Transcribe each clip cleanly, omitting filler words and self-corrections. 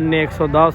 NA 110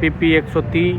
PP 130